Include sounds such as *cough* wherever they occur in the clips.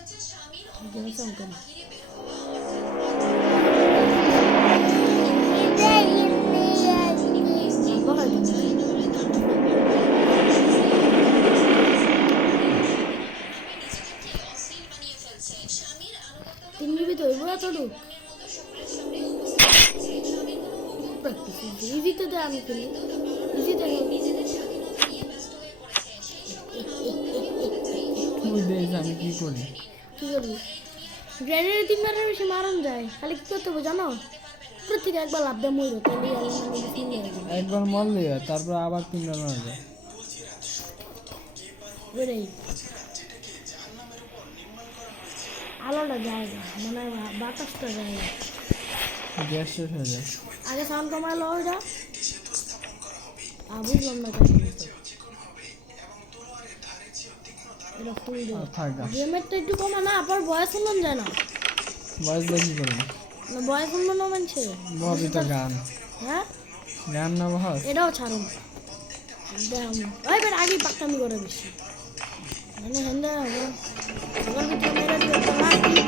গেছে অঙ্কন তিন জিবি তো এগুলো তো ঢুক প্র্যাকটিস ইজিতে দে আমি খেলি ইজিতে দেখ আমি কি করি? খালি কি করতে হবে জানো? প্রত্যেকে একবার লাভ দেয় মইরো তাহলে একবার মরলে তারপর আবার তিনবার মারা যায় আলোটা যায় না মানে বাতাসটা যায় না। গ্যাস শেষ হয়ে যায়। আগে সাউন্ড কমালো ওইটা আর বুঝলাম না কেন। গেমেরটা একটু কমা না আবার বয়স শুনুন যায় না। বয়স দেখি করব না। শুনব না মানছে ববি তো গান। হ্যাঁ? গান না বহস এটাও ছাড়ুন। দেখাম ওই বের আগেই পাক্কামি করে বেশি মানে হেন্দে হব। ওখান ভিতরে মেরে কি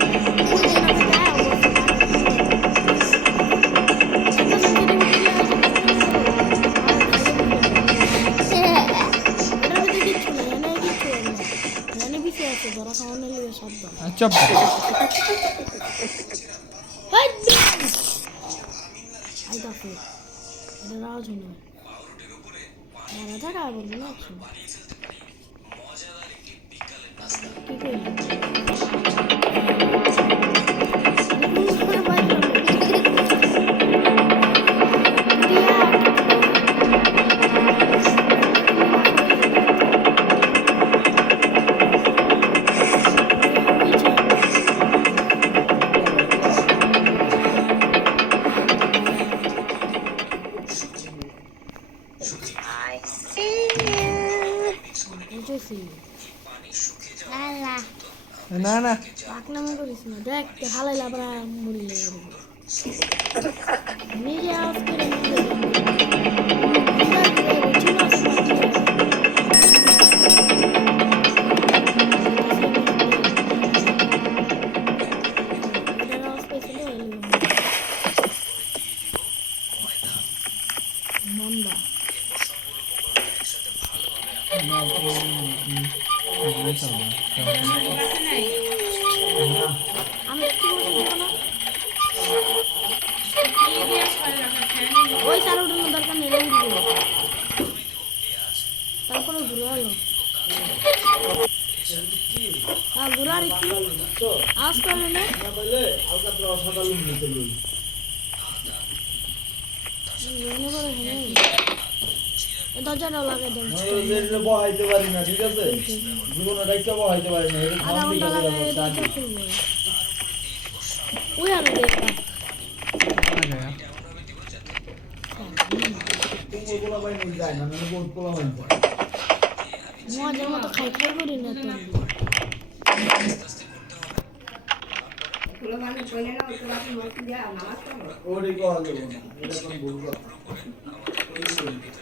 চপ *laughs* রাজ হলো দাঁড়া টাকা বলব না। কি করলি জীবনে ডাইকা বহাইতে পারি না এটা লাগাই এই দরজা ওই মানে বহুত পোলা পাই মজার মতো খাই খাই করি না তো। ওরে না এটা কোন ভুল কথা ওরে ওরে কল দেবো না ওরে কইলে তো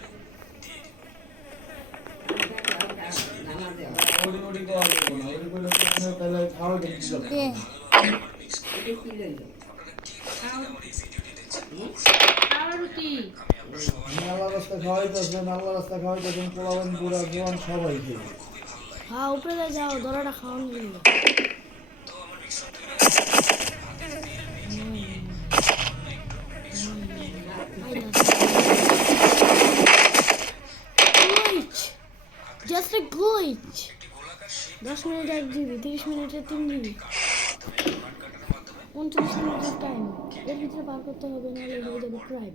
তাহলে খাওয়া দেখি যাবে নালা রাস্তা খাওয়াইতেছেন নালা রাস্তা খাওয়াইতেছেন পোলাবান বুড়া জোয়ান সবাই খেয়ে হ্যাঁ উপরে যাও দরাটা খাওয়ানো দিল জাস্ট এ গ্লিচ দশ মিনিট এক জিবি তিরিশ মিনিটে তিন জিবি। উনচল্লিশ মিনিটের টাইম এর ভিতরে পার করতে হবে নাহলে হয়ে যাবে ক্রাইম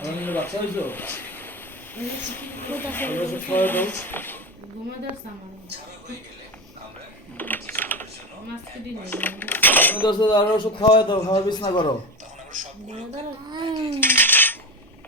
আমি বাচ্চা হইছো কোথায়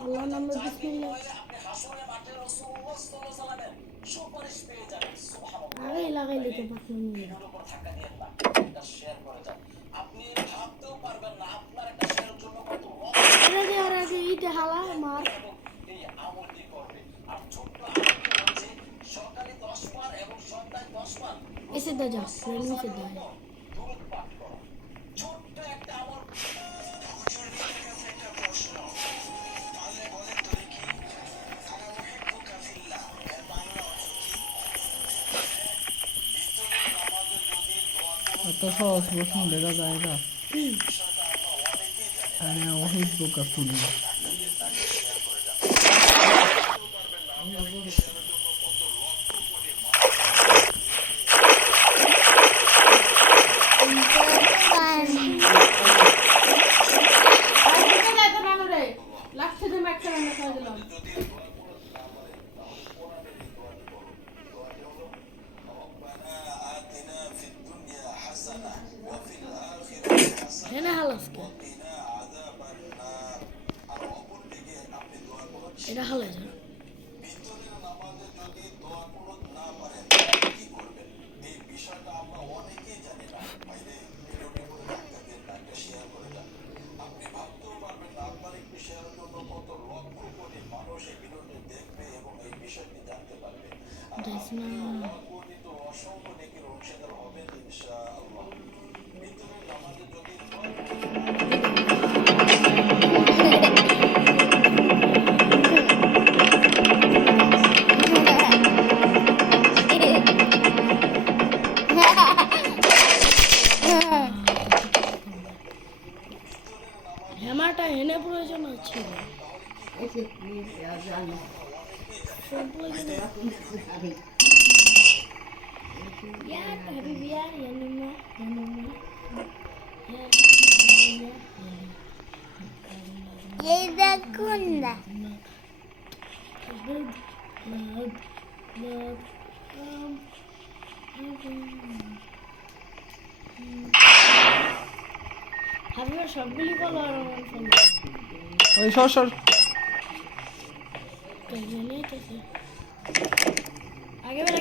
আল্লাহ নাম্বার বিসমিল্লাহ। আগে লাগাইলে তো পাখি নিয়ে আরে দে আরে দে ইতে হালা মার। সকালে দশ বার এবং সন্ধ্যায় দশ বার। এসে দাজা রেডমি সে দাজা ছোট্ট একটা দেখা যায় না আরে অহিত বোকা ফুল ফোন ওই সর সর আগে বেলা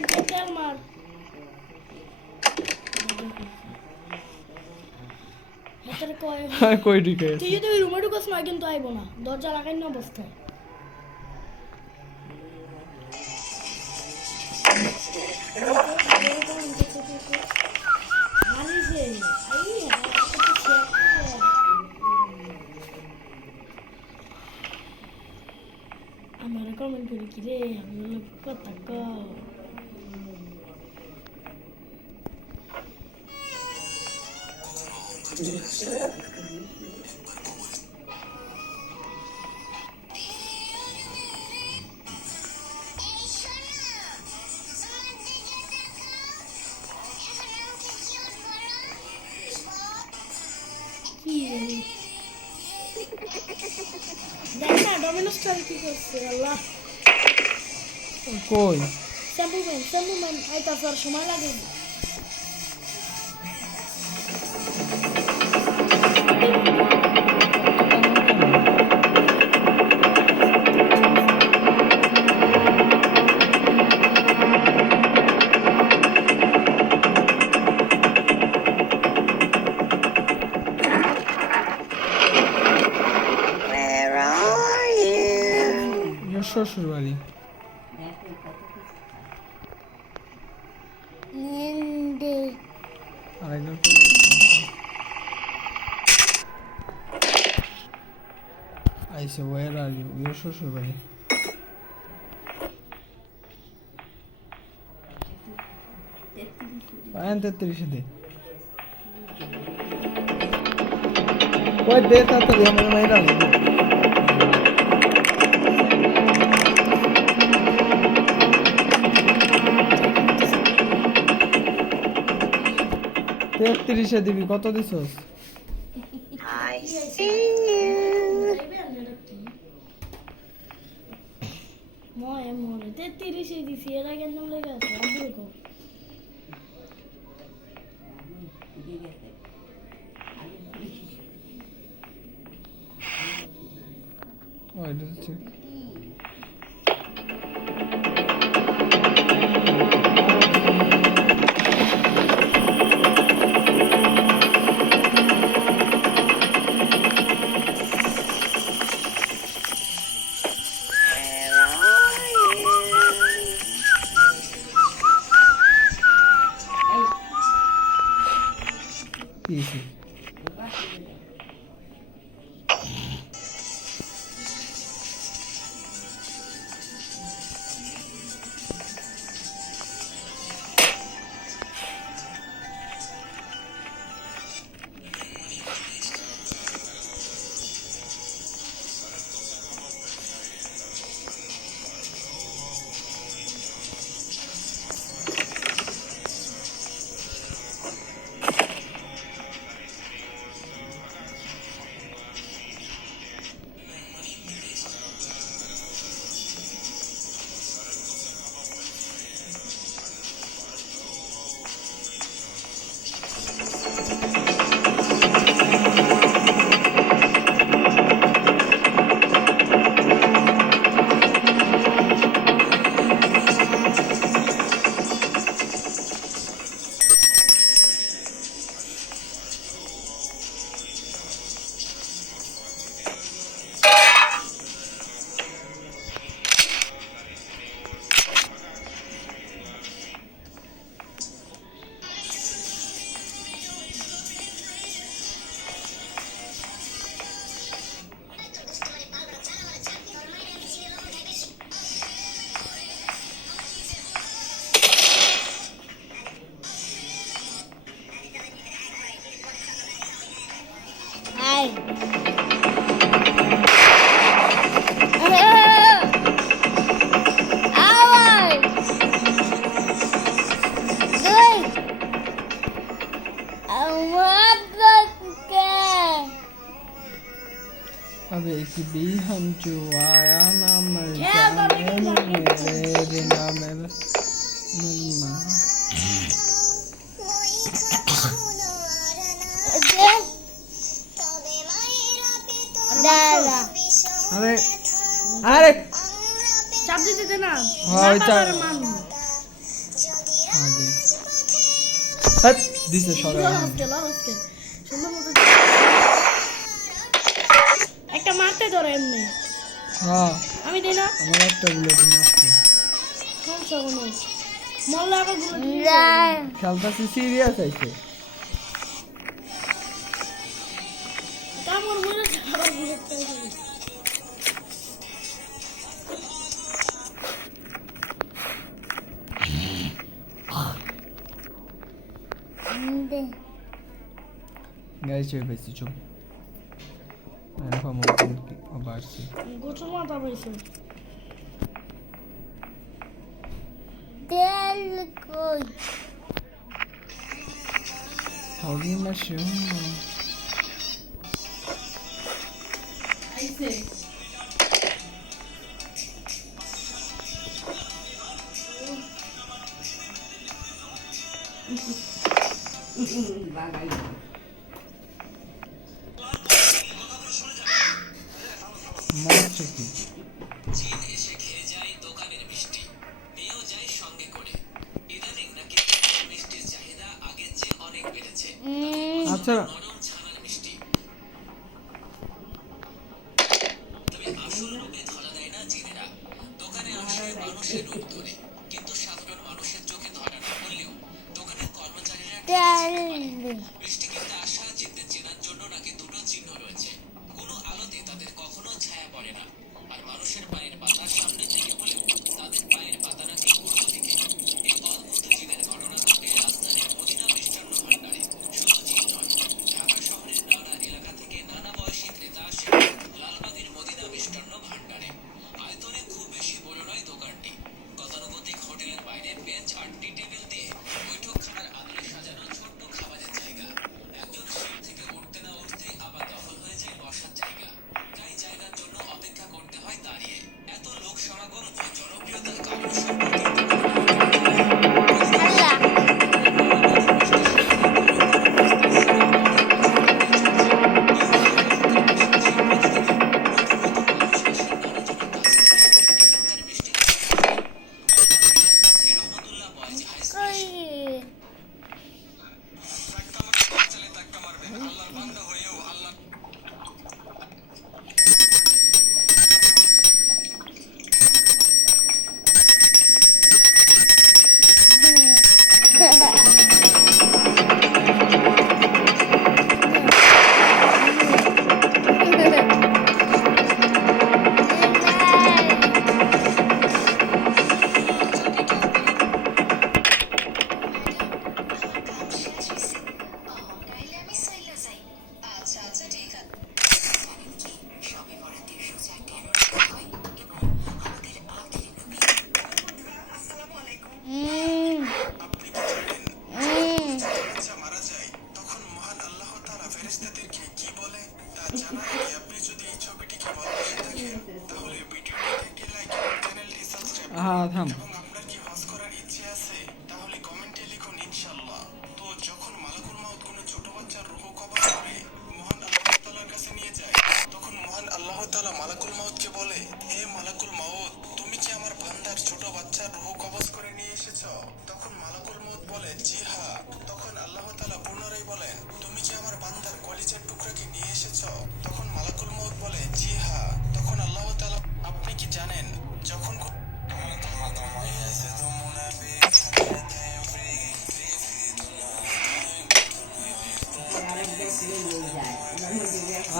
কয় *laughs* কই ঢুকে তুই যদি রুমে ঢুকাস না কিন্তু আইব না। দরজা লাগাই না অবস্থায় আমার কমেন্ট করে কি রে? আমি কথা কও। কি জানি দেখ না ডমিনোস স্টার কি করছে আল্লাহ কই শ্বশুর বাড়ি আইসে ওয়ার আর ইউ ইয়োর শ্বশুর বাড়ি পায়েন তেত্রিশে দে। ওই দে তাড়াতাড়ি আমার মেয়েরা নেব তেত্রিশে দিবি কত দিছস? *laughs* তেত্রিশে দিছি এরা কেন লেগে আছে আব্বু কো। ও এটা Avec bihan juaya namal jamal mere namal malma. আরে আরে চাপ দিতে দে না হয় চাপ আগে হ্যাঁ দিছে সরে একটা ধরে এমনি। হ্যাঁ। আমি দিই না? আমার একটা বুলেট মারছে সমস্যা কোনো মল্লা আবারগুলো দিয়ে না খেলতাছি সিরিয়াস আছে কামড় মেরে আবারগুলো দে গাইছে বেশি চুপ। এরকম বাড়ছে গোছল মাথা পাইছে তেল কই হবে না শুনো 这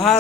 আহা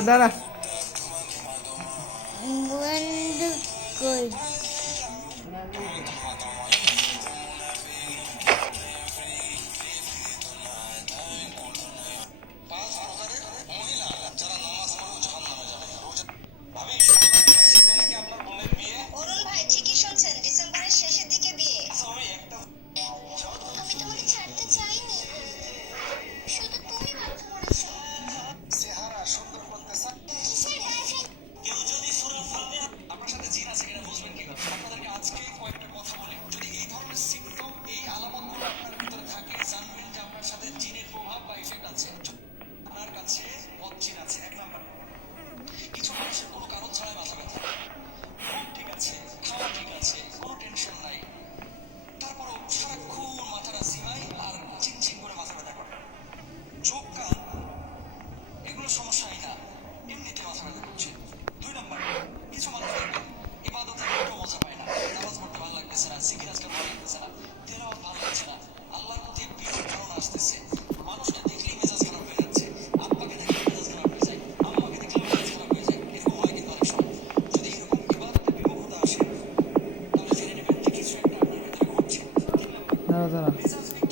Nazara.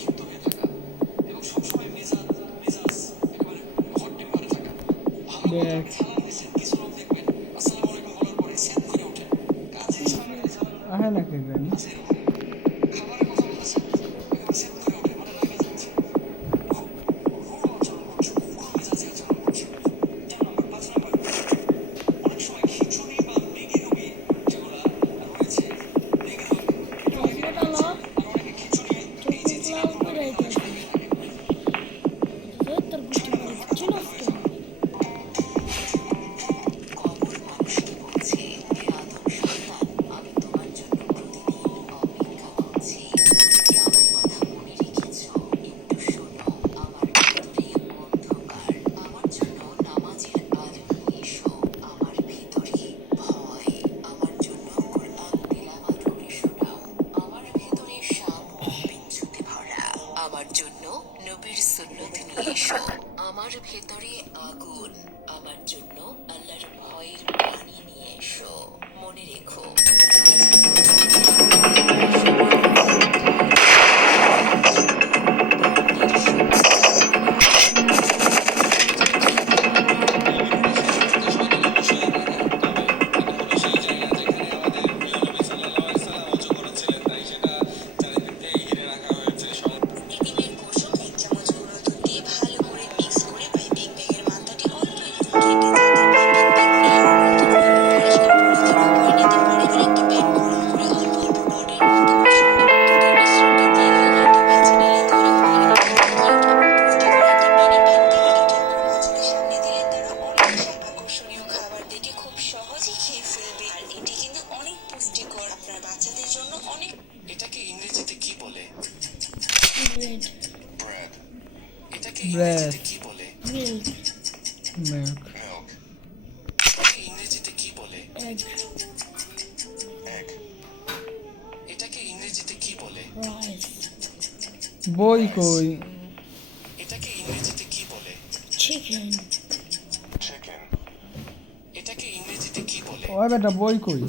বেটা বই কই?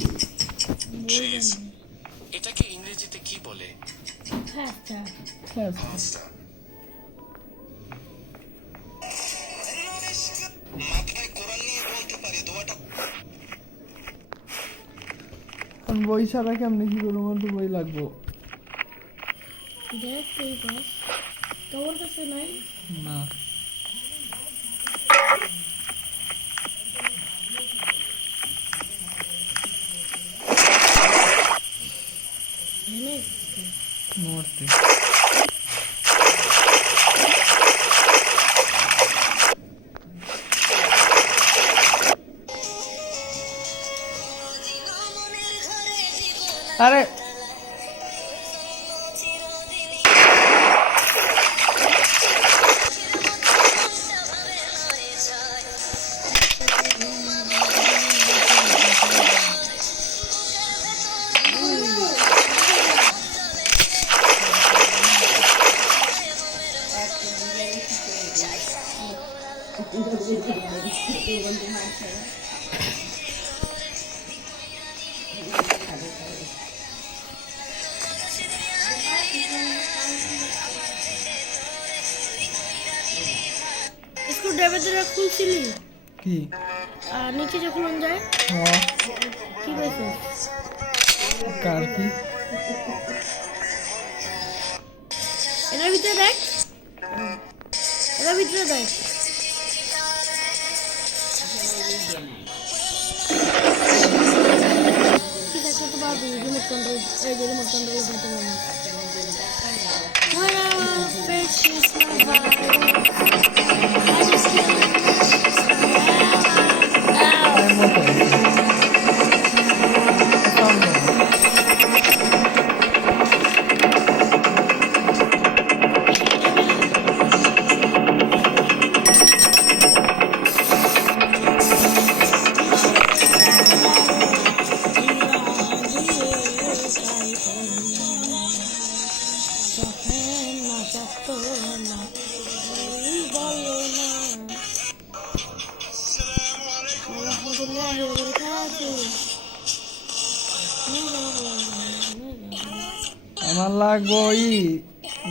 চিজ এটাকে ইংরেজিতে কি বলে? পাস্তা হ্যাঁ, পাস্তা মাথায় কোরআন নিয়ে বলতে পারি দোয়াটা এখন বই ছাড়া কেমনি কি করব? আমার তো বই লাগবো। দেখ তুই তোমার কাছে নাই? না।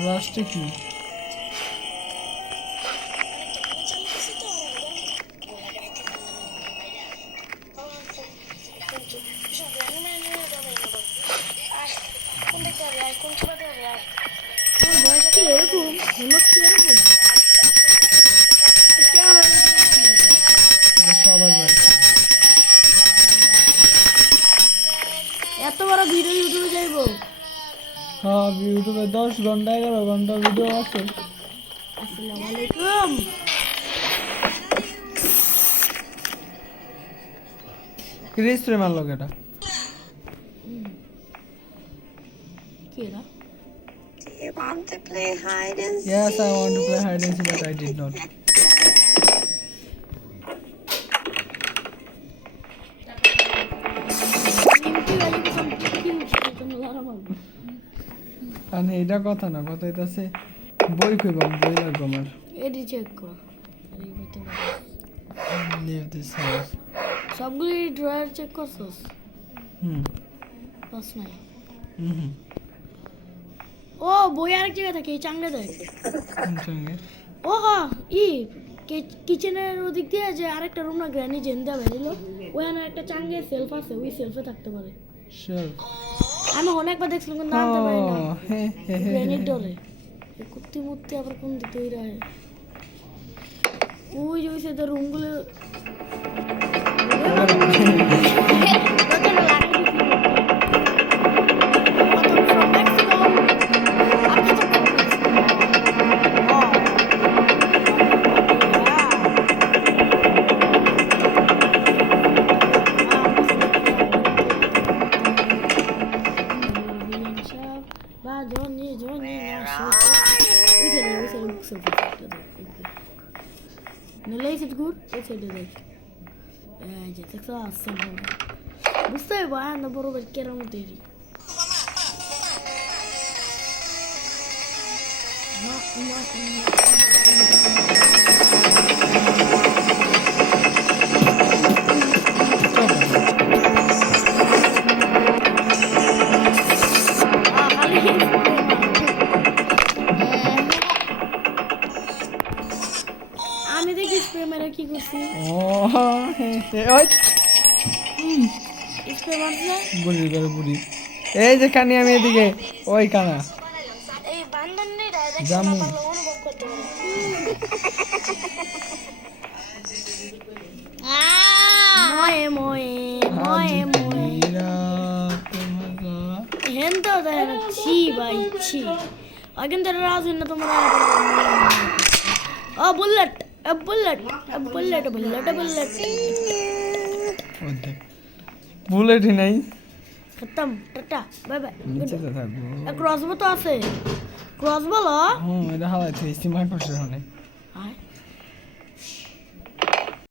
লাস্টে কি এরকম কি এরকম পারে এত বড় ভিডিও ইউটিউবে যাইবো। হ্যাঁ ইউটিউবে দশ ঘণ্টা এগারো ঘণ্টা ভিডিও আছে আসসালামু আলাইকুম ক্রিস প্রেমার লোক এটা কি এটা You want to play hide and Yes, I want to play hide and seek, but I did not. আর এইটা কথা না কথা হইতাছে বই কইবাম বই লাগবে আমার। এডি চেক কর। লিভ দিস হাউস সবগুলি ড্রয়ার চেক করছস? হুম। পাস নাই। হুম ও বই আরেক জায়গায় থাকে চাঙ্গে দেখ কোন সঙ্গে ও হ্যাঁ ই কিচেনের ওদিক দিয়ে যে আরেকটা রুম না গ্র্যানি জেন দেওয়া বেরিলো ওখানে একটা চাঙ্গে সেলফ আছে ওই সেলফে থাকতে পারে। শিওর আমি অনেকবার দেখছিলাম কিন্তু আনতে পারি না। গ্র্যানির ডরে কুত্তি মুত্তি আবার কোন দিকে ওই ওই যে রুমগুলো যে দেখছ আসছে বুঝতে পারব না বরাবর কেরাম তৈরি আমি দেখি স্প্রে মেরে কি করছি ও হে, হে, ওই স্প্রে মারছে বুড়ির ঘরে বুড়ি। এই যে কানি আমি এদিকে। ওই কানা। এই বান্ধবী ডাইরেক্ট জামু। Bullet bullet bullet bullet bullet. বুলেটই নাই। খতম টাটা বাই বাই নিচে তো থাকব ক্রসবো তো আছে। ক্রসবো লো। হুম এটা হালাই স্টিমার করছে ওখানে।